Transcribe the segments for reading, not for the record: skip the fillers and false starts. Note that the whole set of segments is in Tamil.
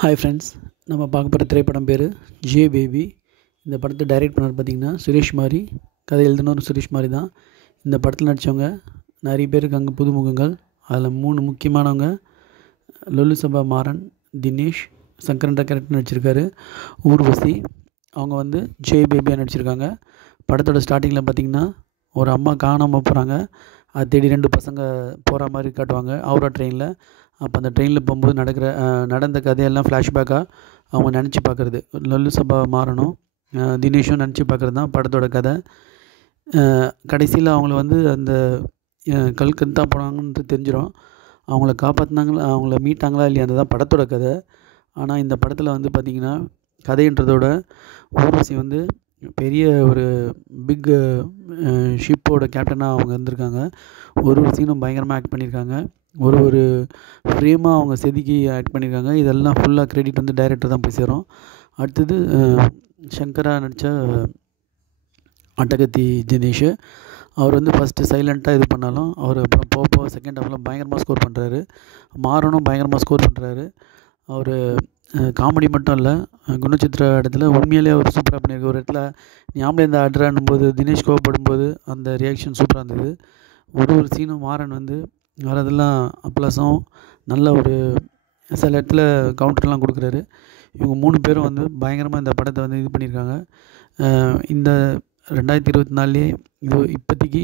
ஹாய் ஃப்ரெண்ட்ஸ், நம்ம பார்க்க போகிற திரைப்படம் பேர் ஜே பேபி. இந்த படத்தை டைரக்ட் பண்ணவர் பார்த்திங்கன்னா சுரேஷ் மாரி. கதை எழுதினவர் சுரேஷ் மாரி தான். இந்த படத்தில் நடித்தவங்க நிறைய பேர் இருக்காங்க, புதுமுகங்கள். அதில் 3 முக்கியமானவங்க லொல்லு சபா மாறன், தினேஷ், சங்கரன்ற கேரக்டர் நடிச்சிருக்காரு. ஊர்வசி அவங்க வந்து ஜே பேபியாக நடிச்சிருக்காங்க. படத்தோட ஸ்டார்டிங்கில் பார்த்திங்கன்னா ஒரு அம்மா காணாமல் போகிறாங்க. அதை தேடி 2 பசங்க போகிற மாதிரி காட்டுவாங்க ஹவுரா ட்ரெயினில். அப்போ அந்த ட்ரெயினில் போகும்போது நடந்த கதையெல்லாம் ஃப்ளாஷ்பேக்காக அவங்க நினச்சி பார்க்குறது. லொல்லு சபா மாறனும் தினேஷும் நினச்சி பார்க்குறது தான் படத்தோட கதை. கடைசியில் அவங்கள வந்து அந்த கல்கத்தா போனாங்கன்னு தெரிஞ்சிடும். அவங்கள காப்பாற்றினாங்களா, அவங்கள மீட்டாங்களா இல்லையா, அதுதான் படத்தோட கதை. ஆனால் இந்த படத்தில் வந்து பார்த்திங்கன்னா கதைன்றதோட ஊர்வசி வந்து பெரிய ஒரு பிக் ஷிப்போட கேப்டனாக அவங்க இருந்திருக்காங்க. ஒரு சீனும் பயங்கரமாக ஆக்ட் பண்ணியிருக்காங்க. ஒரு ஃப்ரேமாக அவங்க செதுக்கி ஆக்ட் பண்ணியிருக்காங்க. இதெல்லாம் ஃபுல்லாக க்ரெடிட் வந்து டைரக்டர் தான் போய் சேரும். அடுத்தது சங்கரா நடித்த அட்டகத்தி தினேஷ். அவர் வந்து ஃபஸ்ட்டு சைலண்ட்டாக இது பண்ணாலும் அவர் அப்புறம் போக செகண்ட் ஹாஃபில் பயங்கரமாக ஸ்கோர் பண்ணுறாரு. மாறனும் பயங்கரமாக ஸ்கோர் பண்ணுறாரு. அவர் காமெடி மட்டும் இல்லை, குணச்சித்திர இடத்துல உண்மையிலே அவர் சூப்பராக பண்ணியிருக்கு. ஒரு இடத்துல நீ ஆம்பளை இந்த ஆடுறான்னும்போது தினேஷ் கோவப்படும்போது அந்த ரியாக்ஷன் சூப்பராக இருந்தது. ஒரு சீனும் மாறன் வந்து வரதெல்லாம் அப்ளாஸும் நல்ல ஒரு சில இடத்துல கவுண்டர்லாம் கொடுக்குறாரு. இவங்க 3 பேரும் வந்து பயங்கரமாக இந்த படத்தை வந்து இது பண்ணியிருக்காங்க. இந்த 2024 இப்போதைக்கு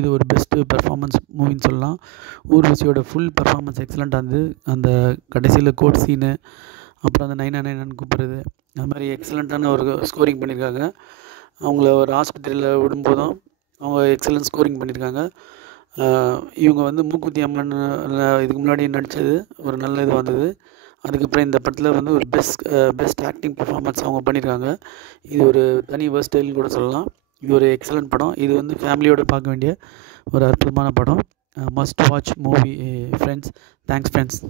இது ஒரு பெஸ்ட்டு பெர்ஃபார்மன்ஸ் மூவின்னு சொல்லலாம். ஊர்வசியோட ஃபுல் பெர்ஃபார்மன்ஸ் எக்ஸலண்ட்டாக இருந்தது. அந்த கடைசியில் கோட் சீனு, அப்புறம் அந்த 999 கூப்பிட்றது, அது மாதிரி எக்ஸலண்ட்டான ஒரு ஸ்கோரிங் பண்ணியிருக்காங்க. அவங்கள ஒரு ஆஸ்பத்திரியில் விடும்போதும் அவங்க எக்ஸலண்ட் ஸ்கோரிங் பண்ணியிருக்காங்க. இவங்க வந்து மூக்குத்தி அம்மன் இதுக்கு முன்னாடி நடித்தது ஒரு நல்ல இது வந்தது. அதுக்கப்புறம் இந்த படத்தில் வந்து ஒரு பெஸ்ட் ஆக்டிங் பர்ஃபார்மன்ஸ் அவங்க பண்ணியிருக்காங்க. இது ஒரு தனி வெர்ஸ்டைல்னு கூட சொல்லலாம். இது ஒரு எக்ஸலண்ட் படம். இது வந்து ஃபேமிலியோடு பார்க்க வேண்டிய ஒரு அற்புதமான படம். Must watch movie friends. Thanks friends.